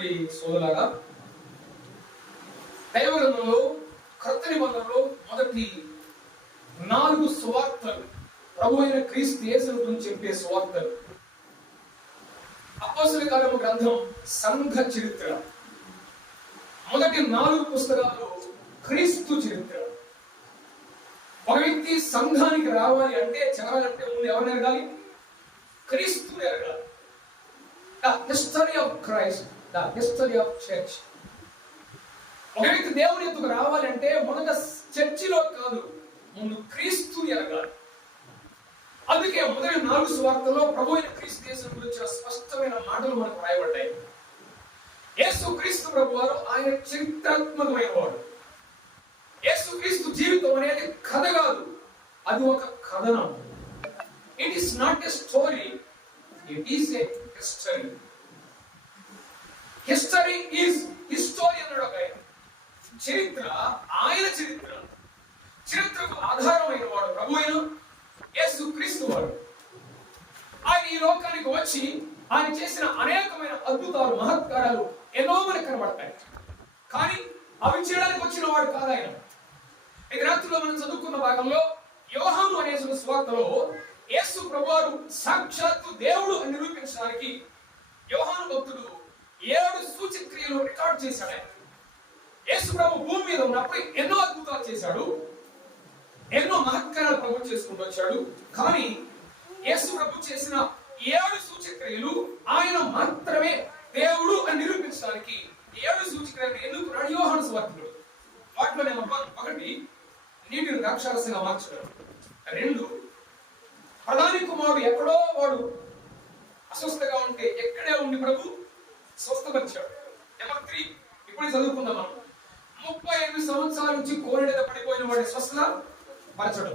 సోదరి సోదరులారా, దైవ గ్రంథంలో క్రొత్త నిబంధనలో మొదటి 4 సువార్తలు ప్రభు అయిన క్రీస్తు యేసు గురించి చెప్పే సువార్తలు. అపోస్తల కార్యముల గ్రంథం సంఘ చరిత్ర. మొదటి 4 పుస్తకాలు క్రీస్తు చరిత్ర. ఒక వ్యక్తి సంఘానికి రావాలి అంటే, చేరాలంటే ముందు ఎవరిని ఎరగాలి? క్రీస్తుని ఎరగాలి. The history of Christ, the history of church. ఒక వ్యక్తి దేవుని ఎత్తుకు రావాలంటే మొదట చర్చిలో కాదు, ముందు క్రీస్తుని ఎరగాలి. అందుకే మొదటి 4 సువార్తల్లో ప్రభు అయిన క్రీస్తు యేసు గురించిన స్పష్టమైన మాటలు మనకు రాయబడ్డాయి. యేసు క్రీస్తు ప్రభు వారు ఆయన చరిత్రాత్మకమైన వాడు. యేసు క్రీస్తు జీవితం అనేది కథ కాదు, అది ఒక కథనం. It is not a story, it is a history. History is history అన్నాడు ఒక ఆయన. చరిత్ర ఆయన చరిత్ర. చరిత్రకు ఆధారమైన వాడు ప్రభు అయిన యేసు క్రీస్తు వాడు. ఆయన ఈ లోకానికి వచ్చి ఆయన చేసిన అనేకమైన అద్భుతాలు, మహత్కారాలు ఎన్నో మనకు కనబడతాయి. కానీ అవి చేయడానికి వచ్చిన వాడు కాదు ఆయన. ఈ రాత్రిలో మనం చదువుకున్న భాగంలో యోహాను అనే సువార్తలో యేసు ప్రభువారు సాక్షాత్తు దేవుడు అని నిరూపించడానికి యోహాను భక్తుడు 7 సూచక్రియలు రికార్డ్ చేశాడు. యేసు ప్రభు భూమి మీద ఉన్నప్పుడు ఎన్నో అద్భుతాలు చేశాడు, ఎన్నో మహత్కారాలు ప్రభు చేసుకుంటూ వచ్చాడు. కానీ యేసు ప్రభు చేసిన 7 సూచక్రియలు ఆయన మాత్రమే దేవుడు అని నిరూపించడానికి 7 సూచక్రియలు ఎన్నుకున్నాడు యోహాను సువార్తికుడు. వాటిలో నేను 1 నీటిని ద్రాక్షారసంగా మార్చడం, 2 ప్రధాని కుమారుడు ఎక్కడో వాడు అస్వస్థగా ఉంటే ఎక్కడే ఉండి ప్రభు స్వస్థపరిచాడు. 3 ఇప్పుడు చదువుకుందాం మనం. 38 సంవత్సరాల నుంచి కోరిడ పడిపోయిన వాడి స్వస్థత పరచడం.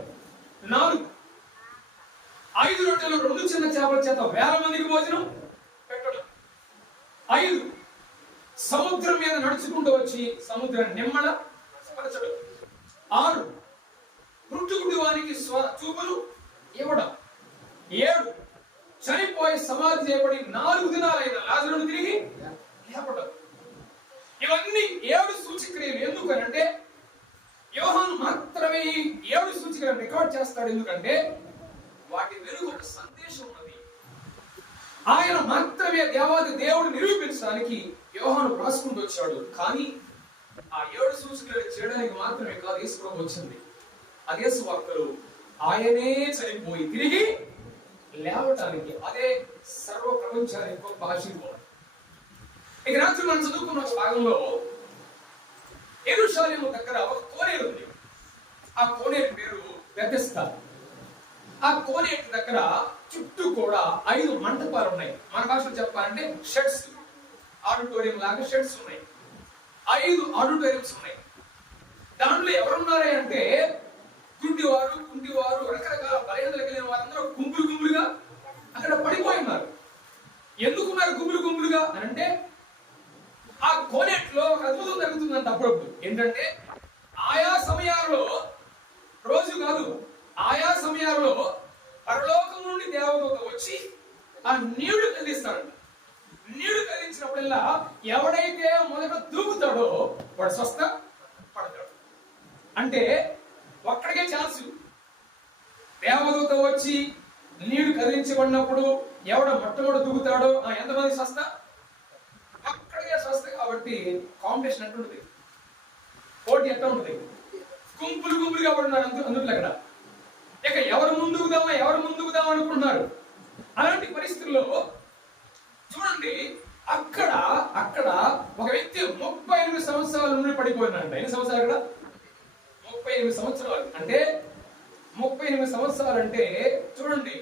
4 5 రొట్టెలు 2 చిన్న చేపల చేత 1000 మందికి భోజనం పెట్టడం. 5 సముద్రం మీద నడుచుకుంటూ వచ్చి సముద్రం నిమ్మల పరచడం. 6 మృత్యుగుడి వానికి చూపులు ఇవ్వడం. 7 చనిపోయి సమాధి చేయబడి 4 దినాలైన లాజరును తిరిగి లేపడం. ఇవన్నీ 7 సూచక్రియలు. ఎందుకనంటే యోహాను మాత్రమే ఈ 7 సూచక్రియలు రికార్డ్ చేస్తాడు. ఎందుకంటే వాటి వెనుక ఒక సందేశం ఉన్నది. ఆయన మాత్రమే దేవాది దేవుడు నిరూపించడానికి యోహాను రాసుకుంటూ వచ్చాడు. కానీ ఆ 7 సూచక్రియలు చేయడానికి మాత్రమే కాదు యేసు ప్రభు వచ్చింది. అదే సువార్తలు ఆయనే చనిపోయి తిరిగి లేవటానికి. అదే సర్వ ప్రపంచానికి గొప్ప ఆశీర్వాదం. ఇక రాత్రి మనం చదువుకున్న భాగంలో యెరూషలేము దగ్గర ఒక కోనేరు ఉంది. ఆ కోనేరు పేరు బెతెస్దా. ఆ కోనేరు దగ్గర చుట్టూ కూడా 5 మంటపాలు ఉన్నాయి. మన భాషలో చెప్పాలంటే షెడ్స్, ఆడిటోరియం లాగా షెడ్స్ ఉన్నాయి. 5 ఆడిటోరియంస్ ఉన్నాయి. దాంట్లో ఎవరున్నారే అంటే కుంటివారు రకరకాల బలహీనతలు కలిగిన వారందరూ గుంపులుగా అక్కడ పడిపోయి ఉన్నారు. ఎందుకున్నారు గుంపులుగా అని అంటే, ఆ కోనేట్లో ఒక అద్భుతం జరుగుతుందంట అప్పుడప్పుడు. ఏంటంటే ఆయా సమయాల్లో, రోజు కాదు, ఆయా సమయాల్లో పరలోకం నుండి దేవదూత వచ్చి ఆ నీళ్లు కదిలిస్తాడంట. నీళ్లు కదిలించినప్పుడల్లా ఎవడైతే మొదట దూకుతాడో వాడు స్వస్థ పడతాడు. అంటే ఒక్కడికే ఛాన్స్. దేవదూత వచ్చి నీళ్లు కదిలించబడినప్పుడు ఎవడ మొట్టమొదటి దూకుతాడో ఎంతమంది స్వస్థ? ఒక్కడికే స్వస్థ. కాబట్టి కాంపిటీషన్ ఎట్టుంటుంది, పోటీ ఎట్లా ఉంటుంది, గుంపులుగా పడున్నారు అందులో అక్కడ. ఇక ఎవరు ముందుకుదాం అనుకుంటున్నారు. అలాంటి పరిస్థితుల్లో చూడండి, అక్కడ ఒక వ్యక్తి 38 సంవత్సరాల నుండి పడిపోయినారంట. ఎన్ని సంవత్సరాలు? అక్కడ 38 సంవత్సరాలు. అంటే 38 సంవత్సరాలు అంటే చూడండి,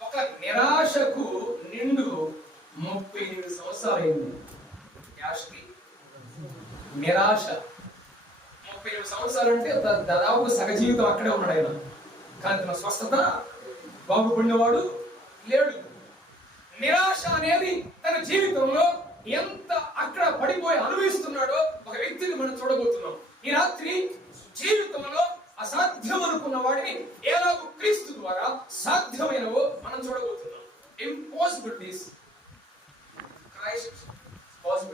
ఒక నిరాశకు నిండు 38 సంవత్సరాలు అయింది. నిరాశ 38 సంవత్సరాలు అంటే దాదాపు సగ జీవితం అక్కడే ఉన్నాడు ఆయన. కానీ తన స్వస్థత బాగుపడినవాడు లేడు. నిరాశ అనేది తన జీవితంలో ఎంత అక్కడ పడిపోయి అనుభవిస్తున్నాడో ఒక వ్యక్తిని మనం చూడబోతున్నాం. ఈ రాత్రి జీవితంలో అసాధ్యం అనుకున్న వాడిని ఎలాగో క్రీస్తు ద్వారా సాధ్యమైనవో మనం చూడబోతున్నాం. Impossibilities Christ possible.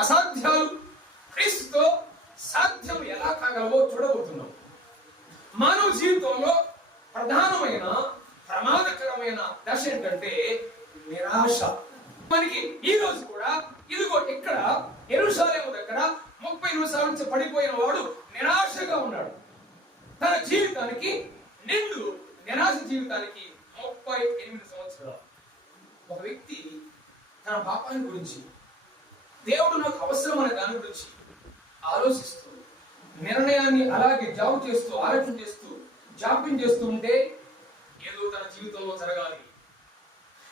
అసాధ్యాలు క్రీస్తుతో సాధ్యం ఎలా కాగలవో చూడబోతున్నాం. మానవ జీవితంలో ప్రధానమైన ప్రమాదకరమైన దశ ఏంటంటే నిరాశ. మనకి ఈ రోజు కూడా ఇదిగో ఇక్కడ యెరూషలేము దగ్గర 30 నిమిషాల నుంచి పడిపోయిన వాడు నిరాశగా ఉన్నాడు. తన జీవితానికి నిండు నిరాశ జీవితానికి 38 సంవత్సరాలు. ఒక వ్యక్తి తన పాపాన్ని గురించి, దేవుడు నాకు అవసరం అనే దాని గురించి ఆలోచిస్తూ నిర్ణయాన్ని అలాగే ఆలోచన చేస్తూ జాప్యం చేస్తూ ఉంటే ఏదో తన జీవితంలో జరగాలి.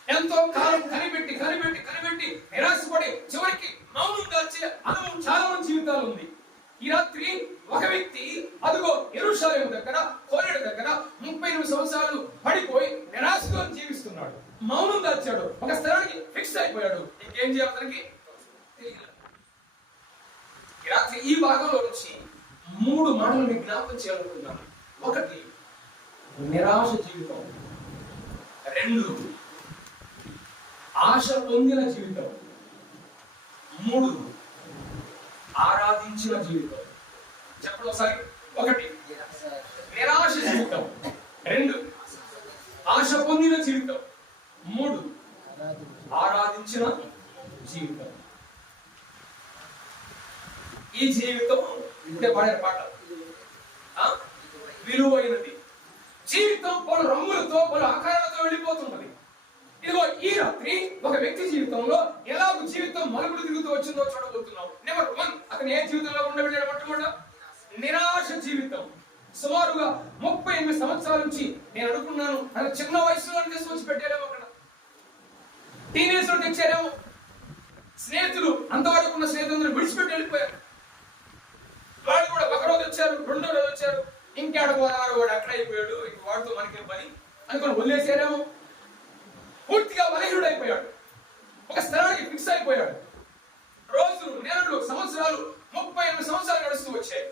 ఎంతో కాలం కనిపెట్టి నిరాశపడి చివరికి మౌనం దాల్చే అనుభవం చాలా మంది జీవితాలు ఉంది. ఈ రాత్రి ఒక వ్యక్తి అదిగో యెరూషలేము దగ్గర కోనేరు దగ్గర 38 సంవత్సరాలు పడిపోయి నిరాశతో జీవిస్తున్నాడు. మౌనం దాల్చాడు, ఒక స్థలానికి ఫిక్స్ అయిపోయాడు. ఇంకేం చేయాలి తనకి తెలియదు. ఈ రాత్రి ఈ భాగంలో నుంచి 3 మాటలు జ్ఞాపకం చేయాలనుకుంటున్నాను. 1 నిరాశ జీవితం, 2 ఆశ పొందిన జీవితం, 3 ఆరాధించిన జీవితం. చెప్పండి ఒకసారి. 1 నిరాశ జీవితం, 2 ఆశ పొందిన జీవితం, 3 ఆరాధించిన జీవితం. ఈ జీవితం ఇంటే పాడే పాట విలువైనది. జీవితం పలు రంగులతో పలు ఆకారాలతో వెళ్ళిపోతున్నది. ఇదిగో ఈ రాత్రి ఒక వ్యక్తి జీవితంలో ఎలాగ జీవితం మలుపులు తిరుగుతూ వచ్చిందో చూడబోతున్నాం. నెంబర్ 1, అతను ఏ జీవితంలో ఉండబెట్టాడు? మొట్టమొదట నిరాశ జీవితం. సుమారుగా 38 సంవత్సరాల నుంచి నేను అనుకున్నాను అలా చిన్న వయసులో తీసుకొచ్చి పెట్టారేమో, అక్కడ టీనేజ్ లో తెచ్చారేమో. స్నేహితులు అంతవరకు ఉన్న స్నేహితులను విడిచిపెట్టి వెళ్ళిపోయారు. వాళ్ళు కూడా ఒక రోజు వచ్చారు, 2వ రోజు వచ్చారు, ఇంకేడ పోదారు, వాడు అక్కడ అయిపోయాడు, ఇంక వాడితో మనకేం పని అనుకుని వదిలేసారేమో. పూర్తిగా బలహీనుడైపోయాడు, ఒక స్థలానికి ఫిక్స్ అయిపోయాడు. రోజులు, నెలలు, సంవత్సరాలు, 38 సంవత్సరాలు గడుస్తూ వచ్చాయి.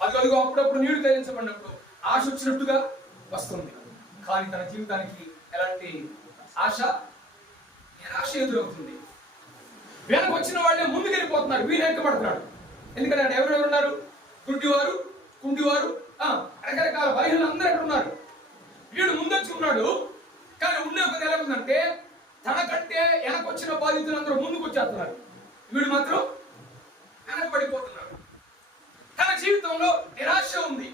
అదిగో అప్పుడప్పుడు నీళ్లు తేలించబడినప్పుడు ఆశ వచ్చినట్టుగా వస్తుంది. కానీ తన జీవితానికి ఎలాంటి ఆశ, నిరాశ ఎదురవుతుంది. వెనక వచ్చిన వాళ్ళే ముందుకెళ్ళిపోతున్నారు, వీరు వెనకబడుతున్నాడు. ఎందుకంటే అక్కడ ఎవరెవరు ఉన్నారు? కుంటివారు, రకరకాల బలహీనలు అందరూ ఎక్కడ ఉన్నారు. వీడు ముందొచ్చి ఉన్నాడు, కానీ ఉండే ఒక ఎలా ఉందంటే తనకంటే వెనకొచ్చిన బాధితులు అందరూ ముందుకు వచ్చేస్తున్నారు, వీడు మాత్రం వెనకబడిపోతున్నాడు. తన జీవితంలో నిరాశ ఉంది.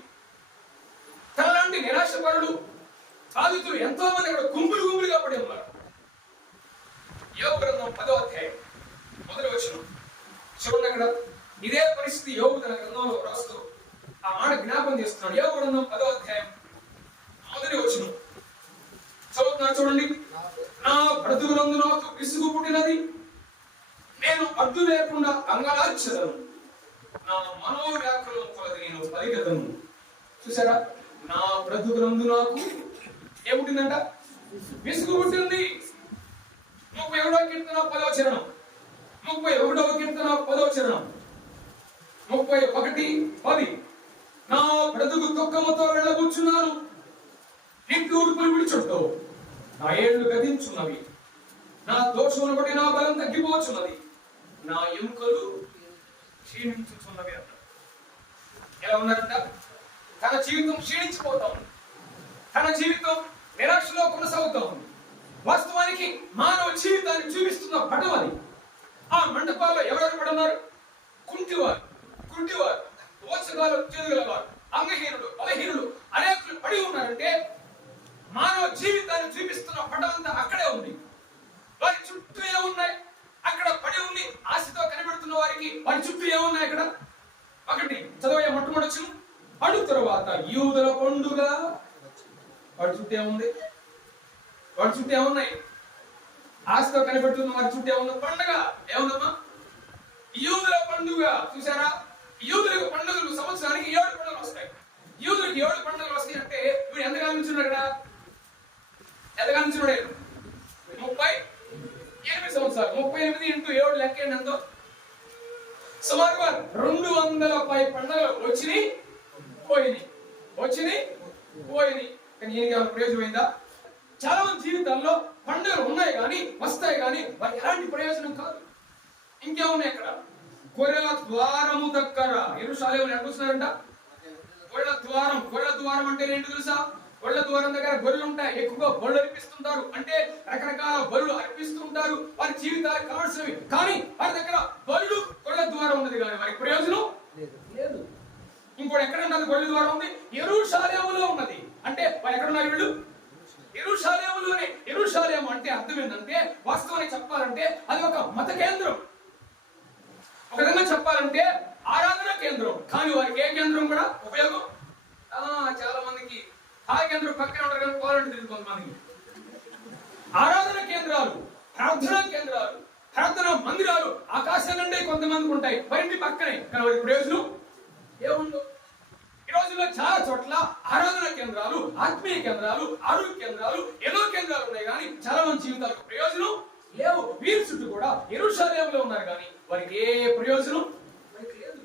తనలాంటి నిరాశపరుడు బాధితులు ఎంతో మంది అక్కడ గుంపులుగా పడి ఉన్నారు. యోబు గ్రంథం 10వ అధ్యాయం 1వ వచనం చూడండి. అక్కడ ఇదే పరిస్థితి యోబు తన గ్రంథంలో రాస్తూ ఆ మాట జ్ఞాపం చేస్తున్నాడు. యోబు గ్రంథం 10వ అధ్యాయం 1వ వచనం చదువుతున్నాడు చూడండి. నా బ్రతుకునందు నాకు విసుగు పుట్టినది, నేను అడ్డు లేకుండా అంగలార్చెదను, నా మనోవ్యాకులం కొలది నేను పరిగెదను. చూసారా? నా బ్రతుకునందు నాకు ఏం పుట్టిందంట? విసుగు పుట్టింది. 31వ కీర్తన 10వ చరణం, 31వ కీర్తన 10వ చరణం, 31:10. నా బ్రతుకు దుఃఖముతో వెళ్ళబుచ్చున్నాను, నిట్టూర్పులు విడిచుంటూ నా ఏళ్ళు గతించున్నవి, నా దోషమును బట్టి నా బలం తగ్గిపోచున్నది, నా ఎముకలు క్షీణించుచున్నవి అన్నాడు. ఎలా ఉన్నారంట? తన జీవితం క్షీణించిపోతా ఉంది, తన జీవితం నిరాశలో కొనసాగుతా ఉంది. వాస్తవానికి మానవ జీవితాన్ని చూపిస్తున్న పటం అది. ఆ మండపాల్లో ఎవరెవరు పడున్నారు? కుంటివారు, ఓచగాలు, చేతుగలవారు, అంగహీనుడు, బలహీనుడు అనేకులు పడి ఉన్నారంటే మానవ జీవితాన్ని చూపిస్తున్న పటం అంతా అక్కడే ఉంది. వారి చుట్టూ ఏమున్నాయి? అక్కడ పడి ఉంది ఆశతో కనిపెడుతున్న వారికి వారి చుట్టూ ఏమున్నాయి? అక్కడ 1 చదవే మొట్టమొదటి అడు తరువాత యూదుల పండుగ. వాడి చుట్టూ ఏముంది? వాడి చుట్టూ ఏమున్నాయి? ఆశతో కనిపెడుతున్న వారి చుట్టూ ఏముంది? పండుగ. ఏముందమ్మా? యూదుల పండుగ. చూసారా? యూదులకు పండుగలు సంవత్సరానికి 7 పండుగలు వస్తాయి. యూదులకు 7 పండుగలు వస్తాయి అంటే వీడు ఎంతకాలం నుంచి ఉన్నాడు? ఎంతకాలం నుంచి ఉన్నాడు? 38 సంవత్సరాలు. 38 × 7 లెక్క ఎంతో? సుమారుగా 210 పండుగలు వచ్చినాయి పోయినాయి. కానీ ఈయనకి ప్రయోజనం అయిందా? చాలా మంది జీవితాల్లో పండుగలు ఉన్నాయి కానీ వస్తాయి కానీ వారికి ఎలాంటి ప్రయోజనం కాదు. ఇంకేమున్నాయి అక్కడ? గొర్రెల ద్వారము దగ్గర. యెరూషలేములో ఎక్కడ చూస్తున్నారంట? గొర్రెల ద్వారం అంటే ఏంటి తెలుసా? గొర్రెల ద్వారం దగ్గర గొర్రెలు ఉంటాయి, ఎక్కువగా బళ్ళు అర్పిస్తుంటారు. అంటే రకరకాల బళ్ళు అర్పిస్తుంటారు, వారి జీవితాలకు కావాల్సినవి. కానీ వారి దగ్గర బళ్ళు, గొర్రెల ద్వారం ఉన్నది, కానీ వారికి ప్రయోజనం లేదు. ఇంకోటి ఎక్కడ ఉన్నది? గొర్రెల ద్వారం ఉంది, యెరూషలేములో ఉన్నది. అంటే వారు ఎక్కడ ఉన్నారు వీళ్ళు? యెరూషలేములోనే. యెరూషలేము అంటే అర్థం ఏంటంటే, వాస్తవానికి చెప్పాలంటే అది ఒక మత కేంద్రం. ఒక విధంగా చెప్పాలంటే ఆరాధన కేంద్రం. కానీ వారికి ఏ కేంద్రం కూడా ఉపయోగం. చాలా మందికి ఆ కేంద్రం పక్కన ఉంటారు, కానీ పోవాలంటే తెలియదు కొంతమందికి. ఆరాధన కేంద్రాలు, ప్రార్థనా కేంద్రాలు, ప్రార్థనా మందిరాలు ఆకాశం నుండి కొంతమందికి ఉంటాయి, మరింటి పక్కనే. కానీ వారికి ప్రయోజనం ఏముండవు. ఈ రోజుల్లో చాలా చోట్ల ఆరాధన కేంద్రాలు, ఆత్మీయ కేంద్రాలు, ఆరోగ్య కేంద్రాలు, ఎన్నో కేంద్రాలు ఉన్నాయి, కానీ చాలా మంది జీవితాలకు ప్రయోజనం లేవు. వీరి చుట్టూ కూడా యెరూషలేములో ఉన్నారు, కానీ వారికి ఏ ప్రయోజనం లేదు.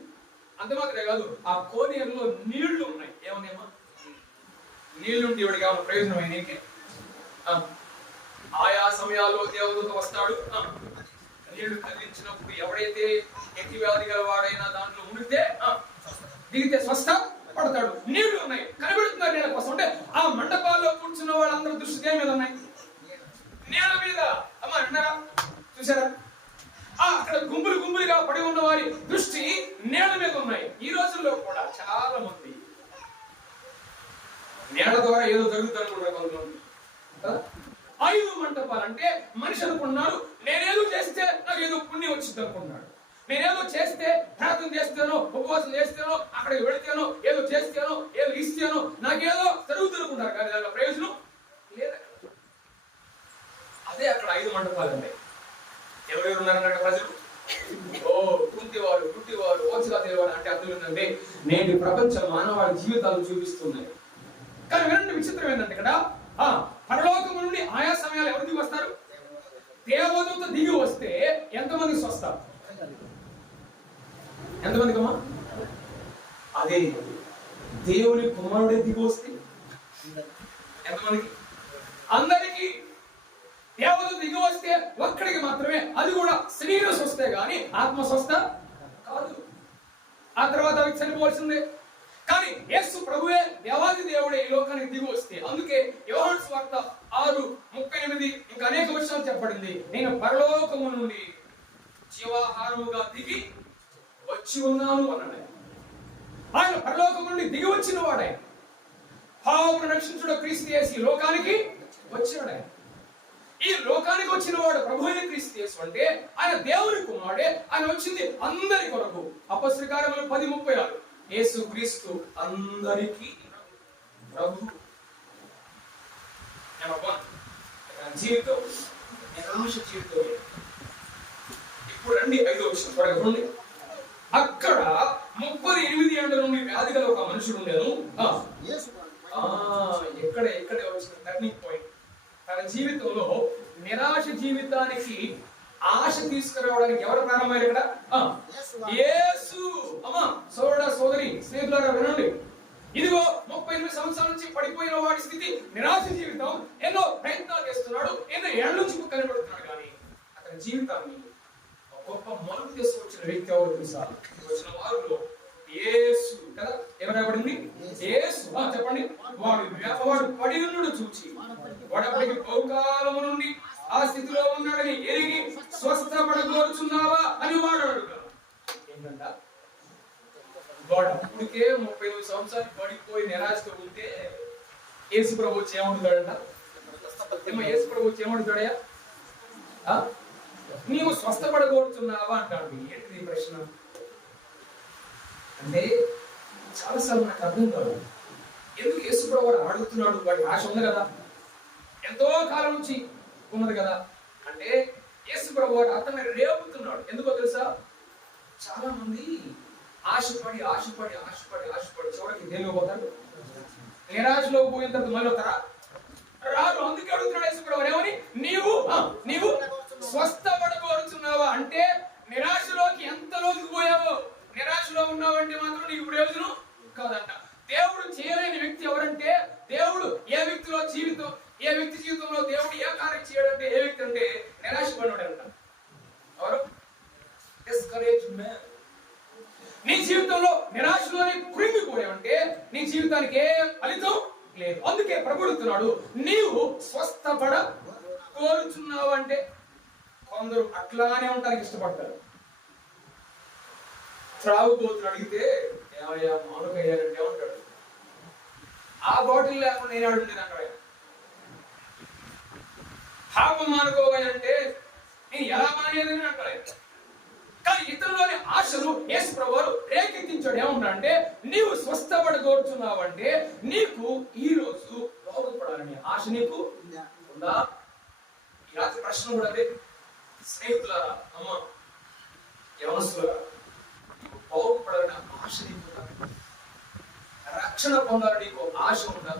అంత మాత్రమే కాదు, ఆ కోనేరులో నీళ్లు ఉన్నాయి. ఏమన్నాయమ్మా? నీళ్లుండి ఇవిడికి ఏమైనా ప్రయోజనం అయినకే? ఆయా సమయాల్లో దేవదూత వస్తాడు. నీళ్లు కదిలించినప్పుడు ఎవడైతే ఎక్కి వ్యాధి గల వాడైనా దాంట్లో మునిగితే దిగితే స్వస్థ పడతాడు. నీళ్లు ఉన్నాయి, కనబడుతున్నారు నీళ్ళ కోసం. అంటే ఆ మండపాల్లో కూర్చున్న వాళ్ళందరూ దృష్టి దేని మీద ఉన్నాయి? నీళ్ళ మీద. అమ్మా విన్నారా? చూసారా? అక్కడ గుంపులుగా పడి ఉన్న వారి దృష్టి నీళ్ళ మీద ఉన్నాయి. ఈ రోజుల్లో కూడా చాలా మంది నీళ్ళ ద్వారా ఏదో జరుగుతుందనుకుంటారు కొంతమంది. 5 మంటపాలు అంటే మనిషి అనుకున్నాడు, నేనేదో చేస్తే నాకు ఏదో పుణ్యం వచ్చింది అనుకున్నాడు. నేనేదో చేస్తే, ప్రార్థన చేస్తానో, ఉపవాసం చేస్తానో, అక్కడికి వెళితేనో, ఏదో చేస్తానో, ఏదో ఇస్తానో నాకేదో జరుగుతుంది అనుకుంటారు. కానీ దాని ప్రయోజనం లేదు. అదే అక్కడ 5 మంటపాలు ఉంటాయి. ఎవరెవరు ఉన్నారన్న ప్రజలు? కుంటివారు, గుడ్డివారు, ఓచగా తెలివారు. అంటే అర్థం ఏంటంటే నేటి ప్రపంచ మానవాళి జీవితాలు చూపిస్తున్నాయి. కానీ వినండి, విచిత్రం ఏంటంటే ఇక్కడ పరలోకము నుండి ఆయా సమయాలు ఎవరు దిగి వస్తారు? దేవదూత దిగి వస్తే ఎంతమంది స్వస్థ? ఎంతమందికమ్మా? అదే దేవుని కుమారుడే దిగి వస్తే ఎంతమందికి? అందరికి. దేవదూత దిగి వస్తే ఒక్కడికి మాత్రమే, అది కూడా శరీర స్వస్థే గాని ఆత్మ స్వస్థ కాదు. ఆ తర్వాత అవి చనిపోవాల్సిందే. కానీ యేసు ప్రభువే, దేవాది దేవుడే ఈ లోకానికి దిగి వస్తే, అందుకే యోహాను సువార్త 6:38 ఇంకా అనేక విషయాలు చెప్పబడింది. నేను పరలోకము నుండి జీవాహారముగా దిగి వచ్చి ఉన్నాను అన్నాడు. ఆయన పరలోకము నుండి దిగి వచ్చిన వాడే. పాపమును రక్షించుట క్రీస్తు యేసు ఈ లోకానికి వచ్చాడు. ఈ లోకానికి వచ్చిన వాడు ప్రభు అయిన క్రీస్తు యేసు. అంటే ఆయన దేవుని కుమారుడే. ఆయన వచ్చింది అందరి కొరకు. అపొస్తలుల కార్యములు 10:36 యేసు క్రీస్తు అందరికీ ప్రభు. జీవితం జీవితం. ఇప్పుడు రండి 5వ విషయం త్వరగా చూడండి. అక్కడ 38 ఏళ్ల నుండి వ్యాధి గల ఒక మనుషుడు ఉండేను. ఎక్కడ వచ్చిన టర్నింగ్ పాయింట్ తన జీవితంలో నిరాశ జీవితానికి ఆశ తీసుకురావడానికి ఎవరు ప్రారంభమయ్యారు? ఇక్కడ యేసు. అమ్మా సోదరి స్నేహితులారా వినండి. ఇదిగో 38 సంవత్సరాల నుంచి పడిపోయిన వాడి స్థితి, నిరాశ జీవితం. ఎన్నో ప్రయత్నాలు చేస్తున్నాడు, ఎన్నో ఏళ్ళ నుంచి కనబడుతున్నాడు, కానీ అతని జీవితాన్ని గొప్ప మలుపు తీసుకొచ్చిన వ్యక్తి ఎవరు తెలుసా? వచ్చిన వారిలో యేసు కదా. ఏమనబడింది? యేసు. చెప్పండి. వాడు పడియుండు చూచి వాడప్పటికి బహుకాలము నుండి ఆ స్థితిలో ఉన్నాడని ఎరిగి స్వస్థపడగోరుచున్నావా అని వాడు అడుగుతాడు. ఏంటంట? వాడు అప్పటికే 38 సంవత్సరాలు పడిపోయి నిరాశతో ఉంటే యేసు ప్రభు వచ్చి ఏమడుగుతాడంట? యేసు ప్రభు వచ్చి ఏమడుగుతాడయ్యా? నీవు స్వస్థపడగోరుచున్నావా అంటాడు. ఏంటిది ప్రశ్న అంటే చాలాసార్లు నాకు అర్థం కాదు. ఎందుకు యేసు ప్రభు వాడు అడుగుతున్నాడు? వాడి ఆశ ఉంది కదా, ఎంతో కాలం నుంచి ఉన్నది కదా. అంటే యేసు ప్రభు వాడు అతన్ని రేపుతున్నాడు. ఎందుకో తెలుసా? చాలా మంది ఆశపడి చివరికి దేనిలో పోతాడు? నిరాశలో పోయిన తర్వాత మళ్ళీ వస్తారా? రారు. అందుకే అడుగుతున్నాడు యేసు ప్రభు ఏమని? నీవు స్వస్థపడగోరుచున్నావా అంటే నిరాశలోకి ఎంత లోతుకు పోయావో. నిరాశలో ఉన్నావంటే మాత్రం నీకు ప్రయోజనం కాదంట. దేవుడు చేయలేని వ్యక్తి ఎవరంటే, దేవుడు ఏ వ్యక్తి జీవితంలో దేవుడు ఏ కార్యం చేయడంటే ఏ వ్యక్తి అంటే నిరాశపడినాడు అంట. ఎవరు? discouraged man. నీ జీవితంలో నిరాశలోనే కృంగిపోయావంటే నీ జీవితానికి ఏ ఫలితం లేదు. అందుకే ప్రభుడుతున్నాడు, నీవు స్వస్థపడ కోరుచున్నావు అంటే. కొందరు అట్లానే ఉండడానికి ఇష్టపడతారు. త్రాగుబోతులు అడిగితే ఏమయ్యా మానుకయ్యారంటే ఏమంటాడు, ఆ బాటిల్ లేకుండా నేను అడుగుండేది అంటాడు. పాపం మానుకోవాలంటే నేను ఎలా మానేదని అంటాడు. కానీ ఇతరులోని ఆశలు యేసు ప్రభువు రేకెత్తించాడు. ఏమంటాడంటే, నీవు స్వస్థపడగోరుచున్నావంటే నీకు ఈ రోజు బాగుపడాలనే ఆశ నీకు ఉందా? ఈ రాత్రి ప్రశ్న కూడా అదే. స్నేహితులారా, అమ్మ యవనస్తులారా, బాగుపడాలనే ఆశ నీకు ఉందా? రక్షణ పొందాలని నీకు ఆశ ఉందా?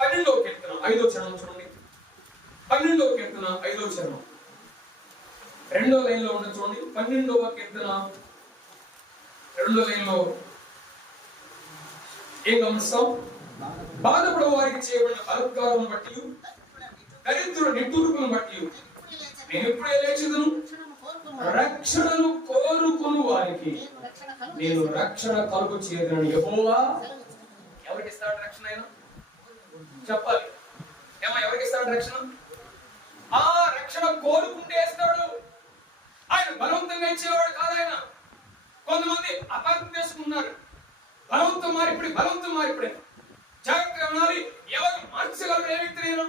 12వ కీర్తన 5వ చరణం చూడండి. 12వ కీర్తన 5వ చరణం 2వ లైన్లో ఉన్న చూడండి. 12వ కీర్తన 2వ లైన్లో ఏం గమనిస్తాం? బాధపడే వారికి చేయబడిన అలంకారం బట్టి, దరిద్రుల నిట్టూర్పును బట్టి నేను ఇప్పుడే లేచుదును. రక్షణను కోరుకుని వారికి నేను రక్షణ కలుగు చేయదని యెహోవా. ఎవరికి ఇస్తాడు రక్షణ? ఆయన చెప్పాలి. ఎవరికి ఇస్తాడు రక్షణ? ఆ రక్షణ కోరుకుంటే ఇస్తాడు. ఆయన బలవంతంగా ఇచ్చేవాడు కాదు. ఆయన కొంతమంది అపార్థం చేసుకున్నారు. బలవంతం మారిప్పుడే జాగ్రత్తగా ఉండాలి. ఎవరు మార్చగలరు? ఏ వ్యక్తి నేను?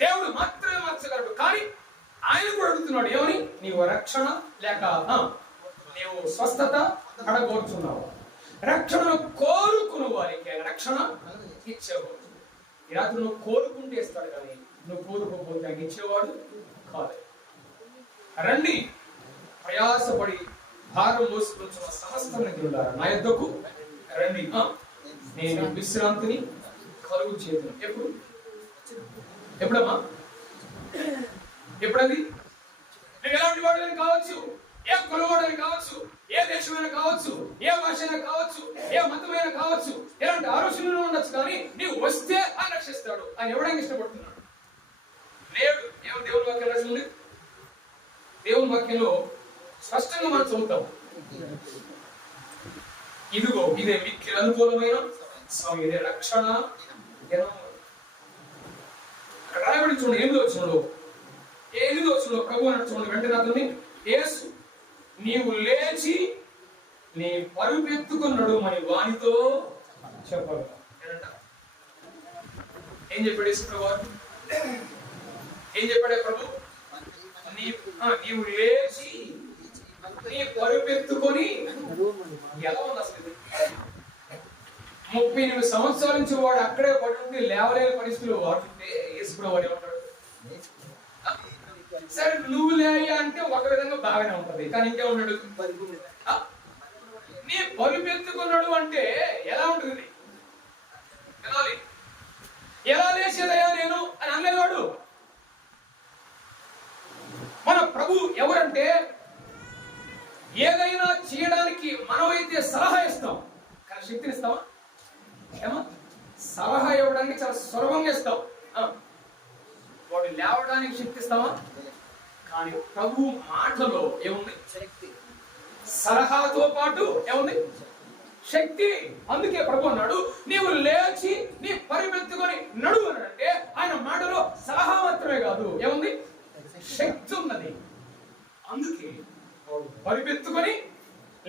దేవుడు మాత్రమే మార్చగలడు. కానీ ఆయన కూడా అడుగుతున్నాడు, ఏమని? నీవు రక్షణ లేక నీవు స్వస్థత అడగోరుచున్నావు. రక్షణను కోరుకున్న వారికి రక్షణ ఇచ్చేవాడు. ఈ రాత్రి నువ్వు కోరుకుంటే ఇస్తాడు, కానీ నువ్వు కోరుకోకపోతే ఆయన ఇచ్చేవాడు కాదు. రండి, ప్రయాసపడి భారం మోసుకుంటున్న సమస్త నిధులారా నా యొద్దకు రండి, నేను విశ్రాంతిని కలుగు చేతును. ఎప్పుడమ్మా? ఎప్పుడది? నువ్వు ఎలాంటి వాడని కావచ్చు, ఏ కులవాడని కావచ్చు, ఏ దేశమైనా కావచ్చు, ఏ భాష అయినా కావచ్చు, ఏ మతమైనా కావచ్చు, ఎలాంటి ఆలోచనలు ఉండొచ్చు, కానీ నీవు వస్తే ఆయన రక్షిస్తాడు. ఆయన ఎవడానికి ఇష్టపడుతున్నాడు? నేడు దేవుని వాక్యం రక్షణ. దేవుని వాక్యంలో స్పష్టంగా మనం చదువుతాం, ఇదిగో ఇదే మిక్కిలి అనుకూలమైన సమయం, ఇదే రక్షణ దినం. అక్కడ రాయబడి చూడండి, 8వ వచనంలో ప్రభు అన్నట్టు చూడండి. వెంటనే అతన్ని, యేసు నీవు లేచి నీ పరుపెత్తుకున్నాడు అని వానితో చెప్పగల. ఏం చెప్పాడు యేసు ప్రభు? ఏం చెప్పాడే ప్రభు? నీవు లేచి నీ పరుపెత్తుకొని. ఎలా ఉంది అసలు? 38 సంవత్సరాల నుంచి వాడు అక్కడే పడుంటే లేవలేని పరిస్థితులు వాడుతుంటే యేసు ప్రభు వాడు ఏమంటాడు? సరే నువ్వు లేయా అంటే ఒక విధంగా బాగానే ఉంటది, కానీ ఇంకేమన్నాడు? నీ పరుపెత్తుకున్నాడు అంటే ఎలా ఉంటుంది? ఎలా లేచేదయ్యా నేను అని అనలేవాడు. మన ప్రభు ఎవరంటే, ఏదైనా చేయడానికి మనమైతే సలహా ఇస్తాం, కానీ శక్తిని ఇస్తామా? సలహా ఇవ్వడానికి చాలా సులభంగా ఇస్తాం. వాడు లేవడానికి శక్తి ఇస్తామా? కానీ ప్రభు మాటలో ఏముంది? శక్తి. సలహాతో పాటు ఏముంది? శక్తి. అందుకే ప్రభు అన్నాడు, నీవు లేచి నీ పరిపెత్తుకొని నడువు అంటే ఆయన మాటలో సలహా మాత్రమే కాదు, ఏముంది? శక్తి ఉన్నది. అందుకే పరిపెత్తుకొని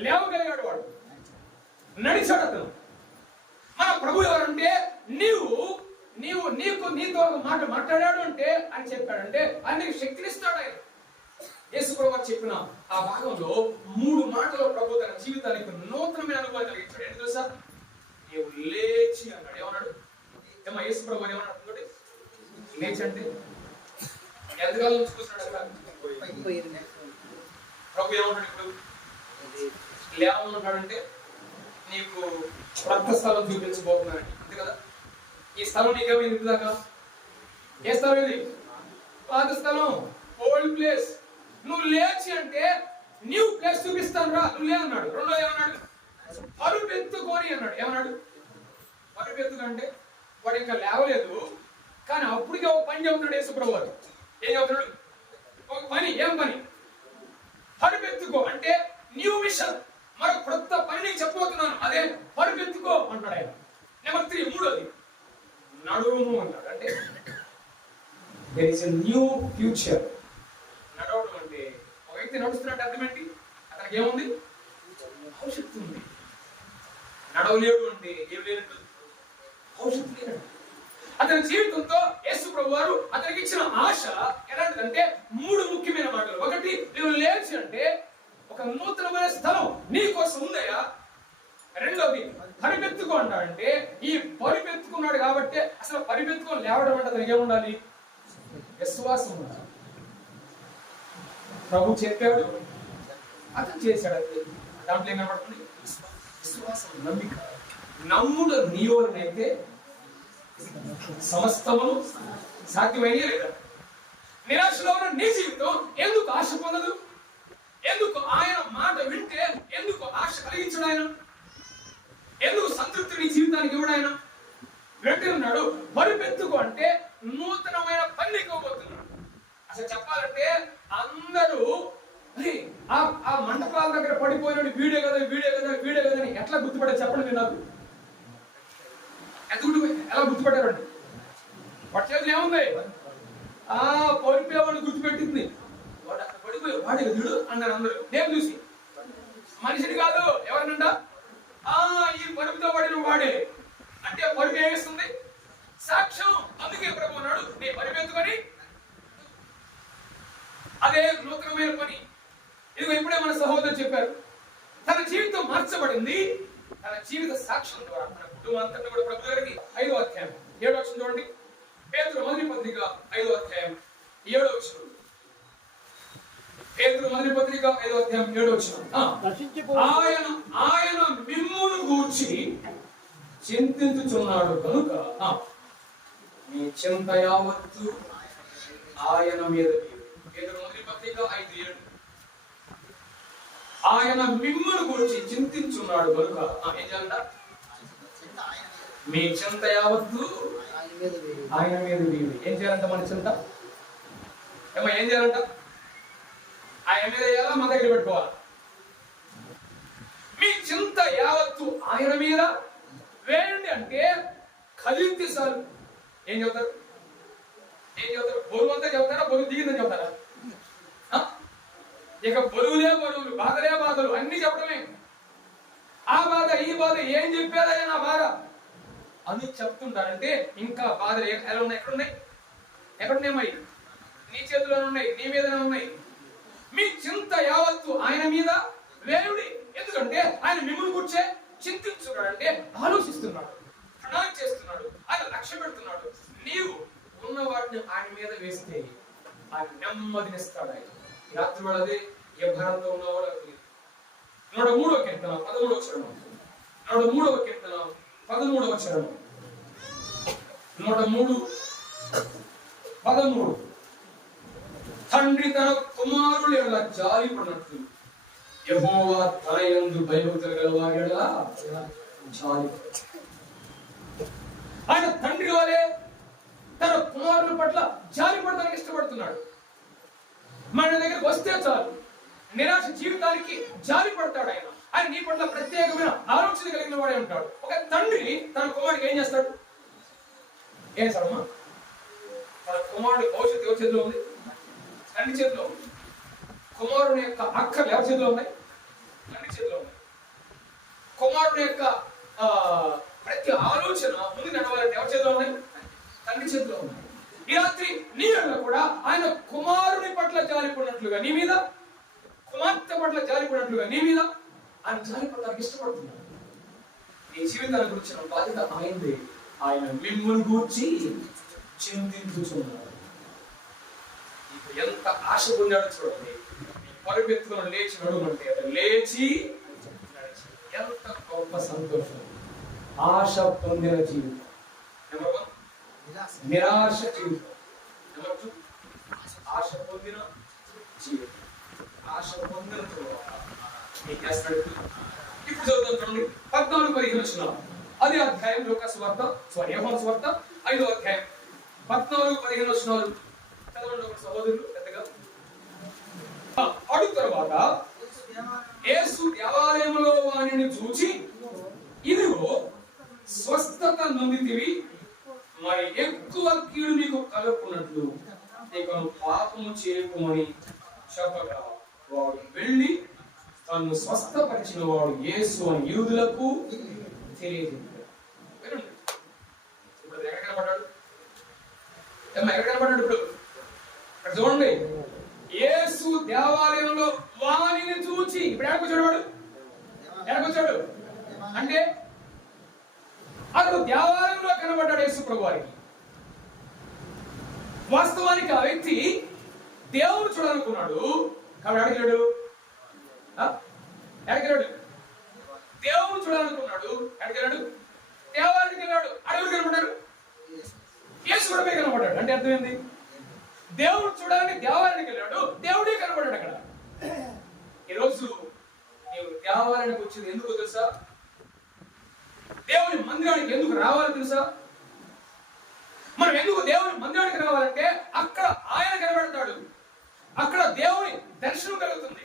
లేవగలిగాడు, వాడు నడిచాడు. అతను మన ప్రభు ఎవరంటే, నీతో ఒక మాట మాట్లాడాడు అంటే అని చెప్పాడంటే ఆయనకి శక్తినిస్తాడు. ఆయన యేసు ప్రభు చెప్పిన ఆ భాగంలో 3 మాటలు ప్రభు తన జీవితానికి నూతనమైన అనుభవం కలిగించాడు. ఏంటి తెలుసా? నీవు లేచి అన్నాడు. ఏమన్నాడు? యేసు ప్రభు ఏమన్నాడు? లేచి అంటే ఎంతకాలం నుంచి కూర్చున్నాడు అక్కడ? ప్రభు ఏమన్నాడు? ఇప్పుడు లేవమన్నాడంటే నీకు కొత్త స్థలం చూపించబోతున్నాడు, అంతే కదా? ఈ స్థలం నీకేమైంది దాకా? ఏ స్థలం ఇది? పాత స్థలం, ఓల్డ్ ప్లేస్. నువ్వు లేచి అంటే న్యూ ప్లేస్ చూపిస్తాను రా, నువ్వు లే అన్నాడు. రెండో ఏమన్నాడు? పరుపెత్తుకొని అన్నాడు. ఏమన్నాడు? పరుపెత్తుకంటే వాడు ఇంకా లేవలేదు, కానీ అప్పటికే ఒక పని చెబుతున్నాడు యేసు ప్రభువు. ఏం చెబుతున్నాడు? ఒక పని. ఏం పని? పరిగెత్తుకో అంటే న్యూ మిషన్, మరొక కొత్త పని నీకు చెప్పబోతున్నాను, అదే పరిగెత్తుకో అంటాడు ఆయన. నెంబర్ 3, మూడోది నడుము అన్నాడు. అంటే there is a new future. నడవడం అంటే ఒక వ్యక్తి నడుస్తున్నట్టు అర్థం ఏంటి? అతనికి ఏముంది? భవిష్యత్తు ఉంది. నడవలేడు అంటే ఏం లేనట్టు, భవిష్యత్తు లేనట్టు. అతని జీవితంతో యేసు ప్రభు వారు అతనికి ఇచ్చిన ఆశ ఎలాంటిదంటే 3 ముఖ్యమైన మాటలు. ఒకటి, నువ్వు లేచి అంటే ఒక నూతనమైన స్థలం నీ కోసం ఉందయ్యా. రెండోది, పరిగెత్తుకో అంటాడంటే ఈ పరిగెత్తుకున్నాడు కాబట్టి అసలు పరిగెత్తుకొని లేవడం అంటే అతనికి ఏముండాలి? విశ్వాసం ఉండాలి. ప్రభు చెప్పాడు, అతను చేశాడు. దాంట్లో ఏం కనబడుతుంది? విశ్వాసం, నమ్మిక. నమ్ముడు నీవోనైతే సమస్తమును సాధ్యమయ్యే లేదా? నిరాశలో ఉన్న నీ జీవితం ఎందుకు ఆశ పొందదు? ఎందుకు ఆయన మాట వింటే ఎందుకు ఆశ కలిగించడు ఆయన? ఎందుకు సంతృప్తి నీ జీవితానికి ఇవ్వడు ఆయన? వెంటనే పరిపెత్తుకు అంటే నూతనమైన పని ఇవ్వబోతున్నాడు. అసలు చెప్పాలంటే అందరూ ఆ మండపాల దగ్గర పడిపోయినాడు, వీడే కదా వీడే కదా వీడే కదా అని ఎట్లా గుర్తుపడ్డా చెప్పండి మీరు నాకు. ఎలా గుర్తుపట్టారండి? వాటి చేతులు ఏముంది? పడిపోయేవాడు గుర్తుపెట్టింది. వాడు అక్కడ పడిపోయి వాడే వీడు అన్నారు అందరూ. నేను చూసి మనిషిని కాదు ఎవరినంట, ఈ పరుపుతో పడిన వాడే అంటే పరుపు ఏమిస్తుంది? సాక్ష్యం. అందుకే ప్రభు అన్నాడు, నీ పరిపెత్తుకొని అదే నూతనమైన పని. ఇదిగో ఇప్పుడే మన సహోదరు చెప్పారు, తన జీవితం మార్చబడింది తన జీవిత సాక్ష్యం ద్వారా. మన కుటుంబం అంతా కూడా ప్రభు గారికి 5వ అధ్యాయం 7వ వచనం చూడండి. పేతురు మొదటి పత్రిక 5వ అధ్యాయం 7వ వచనం. పేతురు మొదటి పత్రిక 5వ అధ్యాయం 7వ వచనం. ఆయన మిమ్మును గూర్చి చింతించుచున్నాడు కనుక మీ చింత యావత్తు ఆయన మీద. పేతురు మొదటి పత్రిక 5:7. ఆయన మిమ్మును గురించి చింతించున్నాడు కనుక ఏం చేయాలంట? మీ చింత యావత్తు ఆయన మీద వేయండి. ఏం చేయాలంట? మన చింత ఏం చేయాలంట? ఆయన మీద వేయాలా, మన దగ్గర పెట్టుకోవాలా? మీ చింత యావత్తు ఆయన మీద వేయండి అంటే కలిగితే చాలు. ఏం చెబుతారు? బరువు అంతా చెబుతారా? బరువు దిగిందని చెబుతారా? ఇక బరువులే బరువులు, బాధలే బాధలు, అన్ని చెప్పడమే. ఆ బాధ ఈ బాధ ఏం చెప్పేదా నా బాధ అని చెప్తుంటారంటే ఇంకా బాధలు ఎలా ఉన్నాయి? ఎక్కడున్నాయి? మరి నీ చేతిలోనే ఉన్నాయి, నీ మీదనే ఉన్నాయి. మీ చింత యావత్తు ఆయన మీద వేయుడి. ఎందుకంటే ఆయన మిమ్మల్ని కూర్చే చింతించున్నాడు అంటే ఆలోచిస్తున్నాడు, ప్రణాళిక చేస్తున్నాడు, ఆయన లక్ష్య పెడుతున్నాడు. నీవు ఉన్న వాటిని ఆయన మీద వేస్తే ఆయన నెమ్మదినిస్తాడు. ఆయన రాత్రి వాళ్ళది ఏ భారంతో ఉన్నవాడు 103వ కీర్తన 13వ చరణం. 103వ కీర్తన 13వ చరణం. 103:13. తండ్రి తన కుమారులు ఎలా జాలి పడినట్లు యెహోవా తన యందు భయభక్తులు గలవారి ఎడల జాలి. ఆయన తండ్రి వలె తన కుమారుల పట్ల జాలి పడడానికి ఇష్టపడుతున్నాడు. మన దగ్గరకు వస్తే చాలు, నిరాశ జీవితానికి జాలి పడతాడు ఆయన. ఆయన నీ పట్ల ప్రత్యేకమైన ఆలోచన కలిగిన వాడే ఉంటాడు. ఒక తండ్రి తన కుమారుడికి ఏం చేస్తాడు? ఏం సరమ్మా? తన కుమారుడి భవిష్యత్తు ఎవరి చేతిలో ఉంది? తండ్రి చేతిలో ఉంది. కుమారుని యొక్క అక్కలు ఎవరి చేతిలో ఉన్నాయి? తండ్రి చేతిలో ఉన్నాయి. కుమారుని యొక్క ప్రతి ఆలోచన ముందు నడవాలంటే ఎవరి చేతిలో ఉన్నాయి? తండ్రి చేతిలో ఉన్నాయి. ఈ రాత్రి నీ వల్ల కూడా ఆయన కుమారుని పట్ల జాలిపడినట్లుగా నీ మీద, కుమార్తె పట్ల జాలిపడినట్లుగా నీ మీద ఆయన జాలిపడడానికి ఇష్టపడుతున్నాడు. నీ జీవితాన్ని గురించిన బాధ్యత ఆయనదే. ఆయన మిమ్మును గూర్చి చింతించుచున్నాడు. ఎంత ఆశ పొందాడో చూడండి. పరుపెత్తుకుని లేచి నడుమంటే లేచి ఎంత గొప్ప సంతోషం. ఆశ పొందిన జీవితం. నెంబర్ 1 నిరాశ జీవితం. నెంబర్ 2 ఆశ పొందిన జీవితం. ఆశ పొందిన తర్వాత ఏం చేస్తాడు? ఇప్పుడు చదువుతాం చూడండి. 14-15 అదే అధ్యాయం యోహాను సువార్త 5వ అధ్యాయం 14-15 చదవండి సహోదరులు. పెద్దగా అడుగు తర్వాత దేవాలయంలో వానిని చూచి ఇదిగో స్వస్థత నొందితివి, మరి ఎక్కువ కీడు నీకు కలుపుకున్నట్లు ఇక పాపము చేయకుమని చెప్పగా వాడు వెళ్ళి తను స్వస్థపరిచిన వాడు యేసు అని యూదులకు తెలియజేశాడు. ఇప్పుడు ఎక్కడ కనపడ్డాడు? ఎక్కడ కనపడ్డాడు? ఇప్పుడు అక్కడ చూడండి, యేసు దేవాలయంలో వానిని చూచి, ఇప్పుడు ఎక్కడికొచ్చాడు వాడు? ఎక్కడికొచ్చాడు అంటే అతడు దేవాలయంలో కనబడ్డాడు యేసు ప్రభు వారికి. వాస్తవానికి ఆ వ్యక్తి దేవుడు చూడాలనుకున్నాడు కాబట్టి అడిగాడు. ఎక్కడికెళ్ళాడు? దేవుడు చూడాలనుకున్నాడు. ఎక్కడికెళ్ళాడు? దేవాలయానికి వెళ్ళాడు. అడవులు కనబడ్డాడు. యేసు కూడా కనబడ్డాడు. అంటే అర్థం ఏంది? దేవుడు చూడాలని దేవాలయానికి వెళ్ళాడు, దేవుడే కనబడ్డాడు అక్కడ. ఈరోజు నీవు దేవాలయానికి వచ్చింది ఎందుకు తెలుసా? దేవుని మందిరానికి ఎందుకు రావాలి తెలుసా? మనం ఎందుకు దేవుని మందిరానికి రావాలంటే అక్కడ ఆయన కనబడతాడు, అక్కడ దేవుని దర్శనం కలుగుతుంది,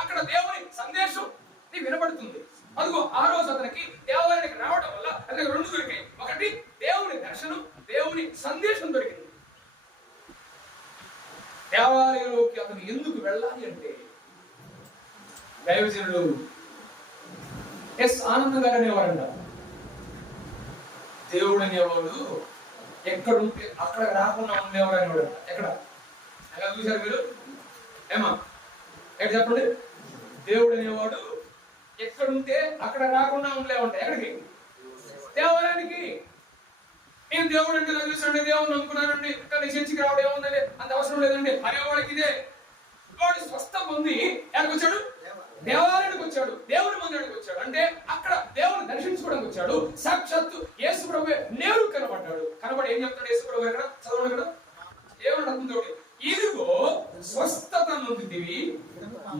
అక్కడ దేవుని సందేశం నీకు వినబడుతుంది. అదిగో ఆ రోజు అతనికి దేవాలయానికి రావడం వల్ల అతనికి రెండు దొరికాయి. ఒకటి దేవుని దర్శనం, దేవుని సందేశం దొరికింది. దేవాలయంలోకి అతను ఎందుకు వెళ్ళాలి అంటే దైవజనులు ఎస్ ఆనంద్ గారు అనేవారంట, దేవుడు అనేవాడు ఎక్కడుంటే అక్కడ రాకుండా ఉండేవాడు అనేవాడు. ఎక్కడ చూశారు మీరు? ఏమా ఎక్కడ చెప్పండి? దేవుడు అనేవాడు ఎక్కడుంటే అక్కడ రాకుండా ఉండలేవంట. ఎక్కడికి? దేవాలయానికి. నేను దేవుడు అంటే నాకు తెలుసండి, దేవుడు అనుకున్నానండి, కానీ చర్చికి రావడం ఏముందండి, అంత అవసరం లేదండి అనేవాడికి ఇదే. వాడు స్వస్థ పొంది ఎక్కడికి వచ్చాడు? దేవాలయానికి వచ్చాడు, దేవుని మందిరానికి వచ్చాడు. అంటే అక్కడ దేవుని దర్శించుకోవడానికి వచ్చాడు. సాక్షాత్తు యేసు ప్రభు నేరు కనబడ్డాడు. కనబడి ఏం చెప్తాడు యేసు ప్రభు? ఎక్కడ చదవండి కదా, ఏమన్నా ఇదిగో స్వస్థత నొందితివి,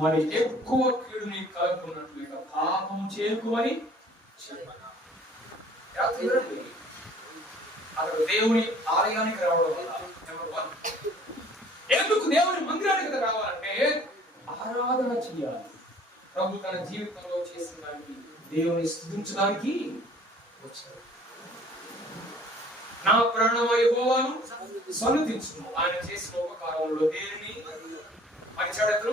మరి ఎక్కువ కీడుని కలుపుకున్నట్లు ఇక పాపం చేయకుమని చెప్పాడు. అక్కడ దేవుని ఆలయానికి రావడం వల్ల నెంబర్ 1 ఎందుకు దేవుని మందిరానికి రావాలంటే ఆరాధన చేయాలి. ప్రభు తన జీవితంలో చేసిన దానికి దేవుని స్తుతించడానికి వచ్చాడు. నా ప్రాణమై యెహోవాను సన్నుతించుము, ఆయన చేసిన ఉపకారములలో దేనిని మరిచాడు.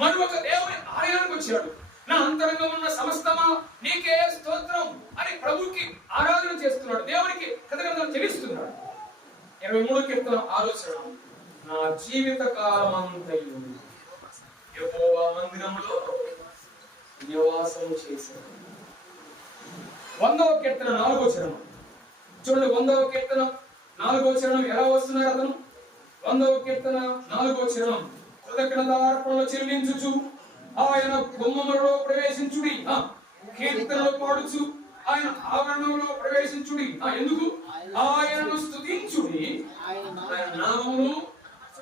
మరి ఒక దేవుని ఆలయానికి వచ్చాడు. నా అంతరంగం ఉన్న సమస్తమా నీకే స్తోత్రం అని ప్రభుకి ఆరాధన చేస్తున్నాడు, దేవునికి కృతజ్ఞతలు చెల్లిస్తున్నాడు. 23వ కీర్తన ఆలోచన, నా జీవిత కాలమంతయు యెహోవా మందిరములో నివాసం చేశాను. 100వ కీర్తన 4వ చరణం చూడండి. 100వ కీర్తన 4వ చరణం ఎలా వస్తున్నారు అతను? 100వ కీర్తన 4వ చరణం, కృతజ్ఞతార్పణలు చెల్లించుచు ఆయన గుమ్మములలో ప్రవేశించుడి, కీర్తనలు పాడుచు ఆయన ఆవరణంలో ప్రవేశించుడి. ఎందుకు? ఆయనను స్తుతించుడి, ఆయన నామమును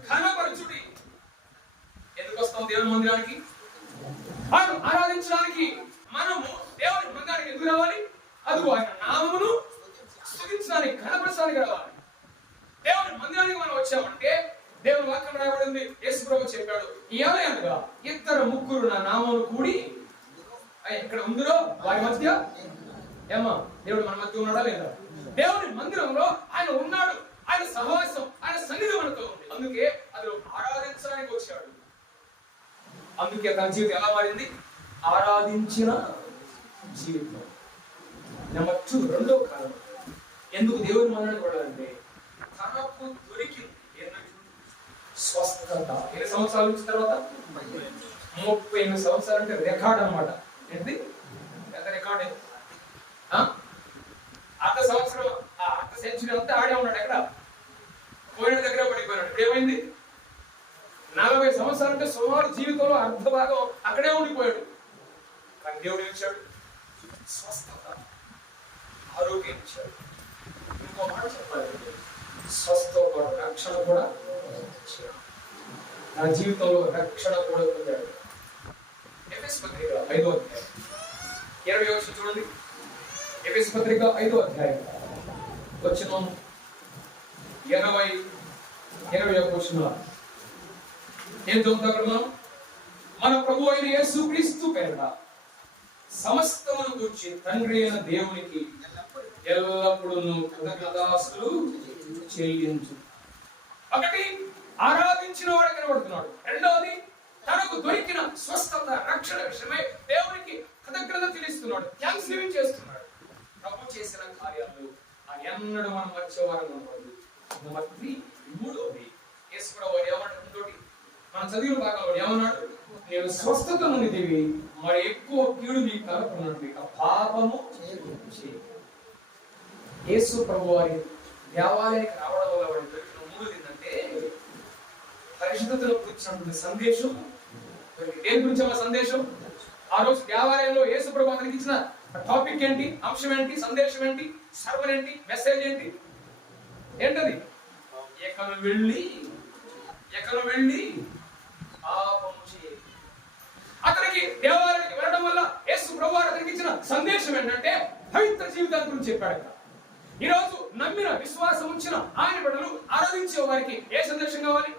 ఘనపరచుడి. ఎందుకు వస్తాం దేవుని మందిరానికి? ఆయన ఆరాధించడానికి. మనము దేవుని మందిరానికి ఎందుకు రావాలి? అదిగో ఆయన నామమును స్తుతించడానికి, ఘనపరచడానికి రావాలి. దేవుని మందిరానికి మనం వచ్చామంటే దేవుని వాక్యం రాయబడింది, యేసు ప్రభు చెప్పాడు, ఏమనగా 2-3 నా నామమును కూడి ఇక్కడ ఉందిరో వారి మధ్య. ఏమా దేవుడు మన మధ్య ఉన్నాడా లేదా? దేవుని మందిరంలో ఆయన ఉన్నాడు, ఆయన సహవాసం, ఆయన సన్నిధి మనతో ఉంది. అందుకే అది ఆరాధించడానికి వచ్చాడు. అందుకే తన జీవితం ఎలా మారింది? ఆరాధించిన జీవితం. నెంబర్ 2, రెండో కారణం ఎందుకు దేవుని మందిరానికి వెళ్ళాలంటే తనకు దొరికింది స్వస్థత. ఎన్ని సంవత్సరాల నుంచి తర్వాత? 38 సంవత్సరాలు. అంటే రికార్డ్ అనమాట. ఏంటి ఎంత రికార్డ్? అర్ధ సంవత్సరం, అర్ధ సెంచురీ అంతా ఆడే ఉన్నాడు. ఎక్కడ పోయిన దగ్గర పడిపోయినాడు. ఇప్పుడు ఏమైంది? 40 సంవత్సరాలు అంటే సుమారు జీవితంలో అర్ధ భాగం అక్కడే ఉండిపోయాడు. కానీ దేవుడు ఇచ్చాడు స్వస్థత, ఆరోగ్యం ఇచ్చాడు. ఇంకో మాట చెప్పాలి, స్వస్థ రక్షణ కూడా నా జీవితంలో రక్షణ కూడా పొందాడు. ఎఫెసు పత్రిక 5వ అధ్యాయం 20వ వచనం చూడండి. ఎఫెసు పత్రిక 5వ అధ్యాయం వచనం 20-21 వచనం. ఏం చదువుతాం? మన ప్రభు అయిన యేసుక్రీస్తు పేరట సమస్తమును గురించి తండ్రి అయిన దేవునికి ఎల్లప్పుడూ కృతజ్ఞతాస్తులు చెల్లించు. ఒకటి, ఆరాధించిన వాడు కనబడుతున్నాడు. రెండవది, తనకు దొరికిన స్వస్థత రక్షణ విషయమై దేవునికి కృతజ్ఞత తెలుస్తున్నాడు, థ్యాంక్స్ గివింగ్ చేస్తున్నాడు. ప్రభు చేసిన కార్యాలు ఎన్నడూ మనం మర్చేవారం ఉండదు. నెంబర్ 3, మూడవది, యేసుప్రభు ఏమంటాడు? మనం చదివిన భాగంలో ఏమన్నాడు? నేను స్వస్థత నుండిదివి, మరి ఎక్కువ కీడు నీకు కలుగుతున్నట్టు ఇక పాపము చేయి. యేసు ప్రభు వారి దేవాలయానికి రావడం వల్ల వాడు దొరికిన మూడోది ఏంటంటే పరిశుద్ధతను గురించినటువంటి సందేశం. దేని గురించి ఆ సందేశం? ఆ రోజు దేవాలయంలో యేసు ప్రభు అతనికి ఇచ్చిన టాపిక్ ఏంటి, అంశం ఏంటి, సందేశం ఏంటి, సర్వర్ ఏంటి, మెసేజ్ ఏంటి? ఏంటది? ఎక్కను వెళ్ళి పాపం చేయి. అతనికి దేవాలయానికి వెళ్ళడం వల్ల యేసు ప్రభు అతనికి ఇచ్చిన సందేశం ఏంటంటే పవిత్ర జీవితాల గురించి చెప్పాడు. ఈ రోజు నమ్మిన విశ్వాసం ఉంచిన ఆయన బిడ్డలు ఆరాధించే వారికి ఏ సందేశం కావాలి?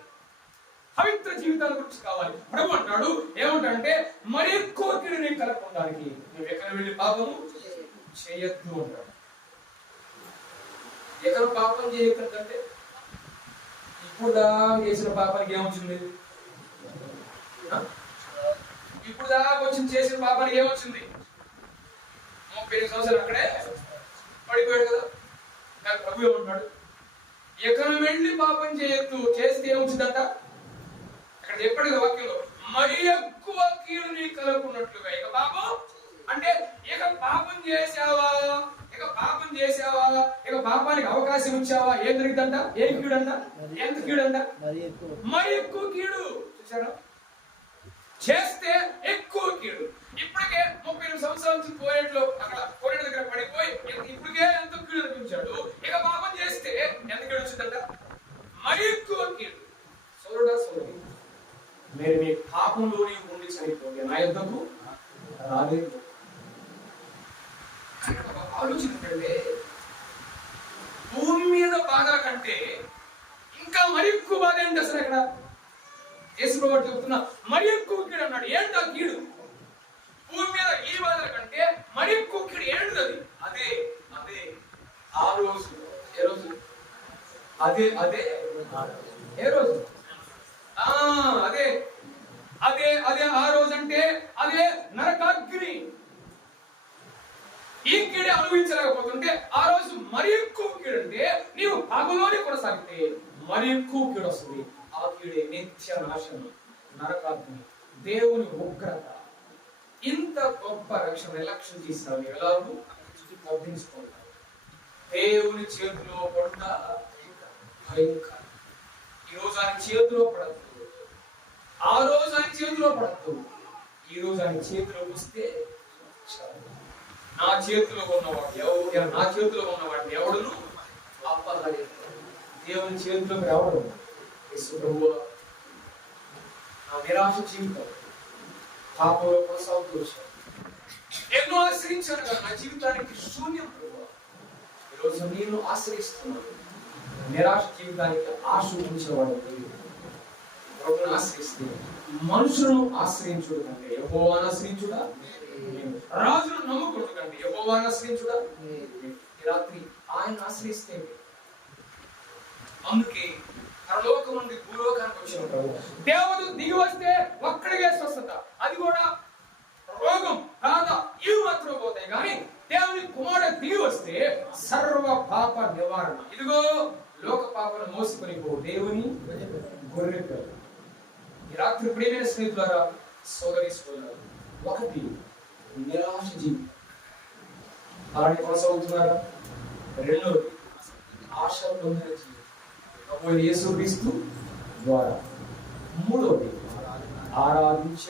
పవిత్ర జీవితాల గురించి కావాలి. ప్రభు అంటాడు, ఏమంటాడంటే మరి ఎక్కువ కీడు నీకు కలగడానికి నువ్వు ఎక్కడ వెళ్ళి పాపము చేయొద్దు అంటాడు. ఎక్కడ పాపం చేయకంటే ఇప్పుడు చేసిన పాపానికి ఏమొచ్చింది? ఇప్పుడు దాకా చేసిన పాపానికి ఏమొచ్చింది? 35 సంవత్సరాలు అక్కడే పడిపోయాడు కదా. ప్రభు ఏమంటాడు? ఎక్కడ వెళ్ళి పాపం చేయొద్దు, చేస్తే ఏమొచ్చిందంట? అక్కడ చెప్పాడు వాక్యంలో, మరి ఎక్కువ కీడు నీకు కలుగుకున్నట్లుగా. ఇక పాపం అంటే ఇక పాపం చేసావా, ఇక పాపానికి అవకాశం ఇచ్చావా, ఏం జరిగిందంట? ఏం కీడంట? ఎంత కీడంట? మరి ఎక్కువ కీడు. చూసారా? చేస్తే ఎక్కువ కీడు. ఇప్పటికే 38 సంవత్సరాల నుంచి కోరేట్లో అక్కడ కోరేట దగ్గర పడిపోయి ఇప్పటికే ఎంత కీడు అనిపించాడు. ఇక పాపం చేస్తే ఎంత కీడు వచ్చిందంట? మరి ఎక్కువ కీడు. సోదరుడా, సోదరి, మీరు మీ పాపంలోనే ఉండి చనిపోయి నా యుద్ధకు రాలేదు. ఆలోచించండి, భూమి మీద బాధల కంటే ఇంకా మరి ఎక్కువ బాధ ఏంటి అసలు? అక్కడ యేసుప్రభు చెప్తున్నా మరి ఎక్కువ కీడు అన్నాడు. ఏంటా కీడు? భూమి మీద ఈ బాధల కంటే మరి ఎక్కువ కీడు ఏంటిది? అదే ఆ రోజు. ఏ రోజు? అదే ఏ రోజు? అదే ఆ రోజు అంటే అదే నరకాగ్ని. ఈ కీడే అనుభవించలేకపోతుంటే ఆ రోజు మరి ఎక్కువ కీడు అంటే నీవు పాపంలోనే కొనసాగితే మరి ఎక్కువ కీడు వస్తుంది. ఆ కీడే నిత్య నాశనం, నరకాగ్ని, దేవుని ఉగ్రత. ఇంత గొప్ప రక్షణ ఎలక్షన్ చేసినావు ఎలాగూ అర్థించుకుంటావు. దేవుని చేతిలో పడుతా భయంకరం. ఈ రోజు ఆయన చేతిలో పడద్దు, ఆ రోజు ఆయన చేతిలో పడద్దు, ఈ రోజు ఆయన చేతిలోకి వస్తే నా చేతిలో ఉన్నవాడు ఎవడును అప్పగలేదు. దేవుని చేతిలోకి రావడం ప్రభువా, నా నిరాశ జీవితం పాపంలో కొనసాగుతూ వచ్చాను, ఎన్నో ఆశ్రయించాను కదా, నా జీవితానికి శూన్యం ప్రభువా. ఈరోజు నేను ఆశ్రయిస్తున్నాను. నిరాశ జీవితానికి ఆశ ఉంచేవాడు ప్రభువును ఆశ్రయిస్తే మనుషులను ఆశ్రయించుడు కంటే యెహోవాను ఆశ్రయించుడా, రాజును నమ్ముకుడు కంటే యెహోవాను ఆశ్రయించుడా. ఈ రాత్రి ఆయన ఆశ్రయిస్తే, అందుకే పరలోకం నుండి భూలోకానికి వచ్చిన ప్రభు దేవుడు దిగి వస్తే ఒక్కడికే స్వస్థత, అది కూడా రోగం బాధ ఇవి మాత్రం పోతాయి. కానీ దేవుని కుమారుడు దిగి వస్తే సర్వ పాప నివారణ. ఇదిగో లోక పాపను మోసుకొని పో దేవుని గొర్రె పిల్ల. ఈ రాత్రి ప్రియమైన స్నేహితులారా, సోదరి సోదరులారా, ఒకటి నిరాశ జీవితం అలాంటి కొనసాగుతున్నారా? రెండోది ఆశ పొందిన జీవితం యేసుక్రీస్తు ద్వారా. మూడోది ఆరాధించ